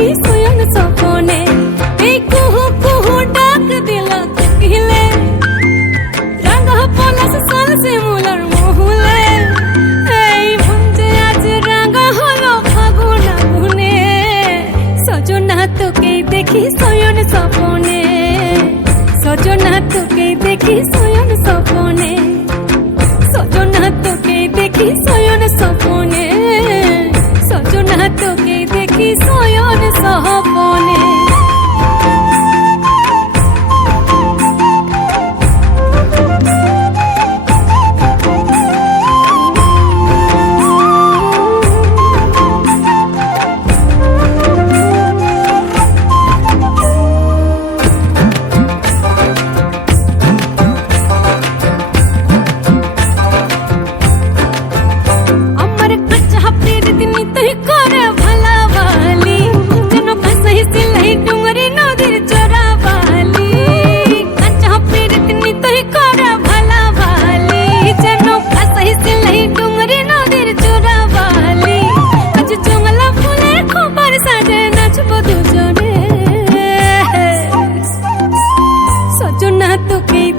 দেখি শয়ন স্বপনে, এই কুহু কুহু ডাক দিল থাকিলে, রাঙা পলাশ সাল শিমুলার মহুলে, এই মন যে আজ রাঙা হলো ফাগুন আগুনে, সজনা তোকে দেখি শয়ন স্বপনে, সজনা তোকে দেখি শয়ন স্বপনে, সজনা তোকে দেখি শয়ন স্বপনে, সজনা তোকে দেখি শয়ন স্বপনে।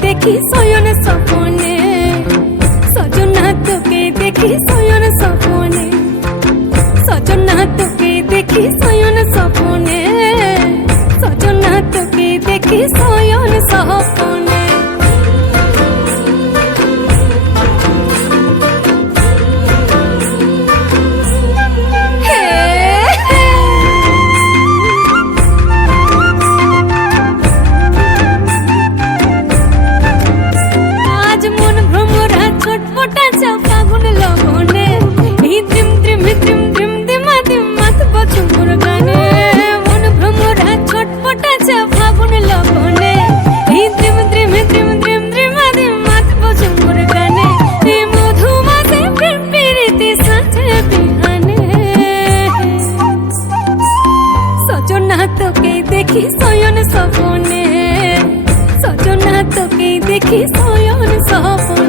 দেখি শয়ন স্বপনে, সজনা তোকে দেখি শয়ন স্বপনে, সজনা তোকে দেখি শয়ন স্বপনে, সজনা তোকে দেখি শয়ন স্বপনে। ফাগুন লগনে এই ত্রিম ত্রিম ত্রিম ত্রিম দিমা দিম মাত বছর গানে, মন ভ্রমরা ছটপটাছে ফাগুন লগনে এই ত্রিম ত্রিম ত্রিম ত্রিম ত্রিমা দিম মাত বছর গানে, এই মধুমাসে প্রেম প্রীতি সাথে বিহানে, সজনা তোকে দেখি শয়ন স্বপনে, সজনা তোকে দেখি শয়ন স্বপনে।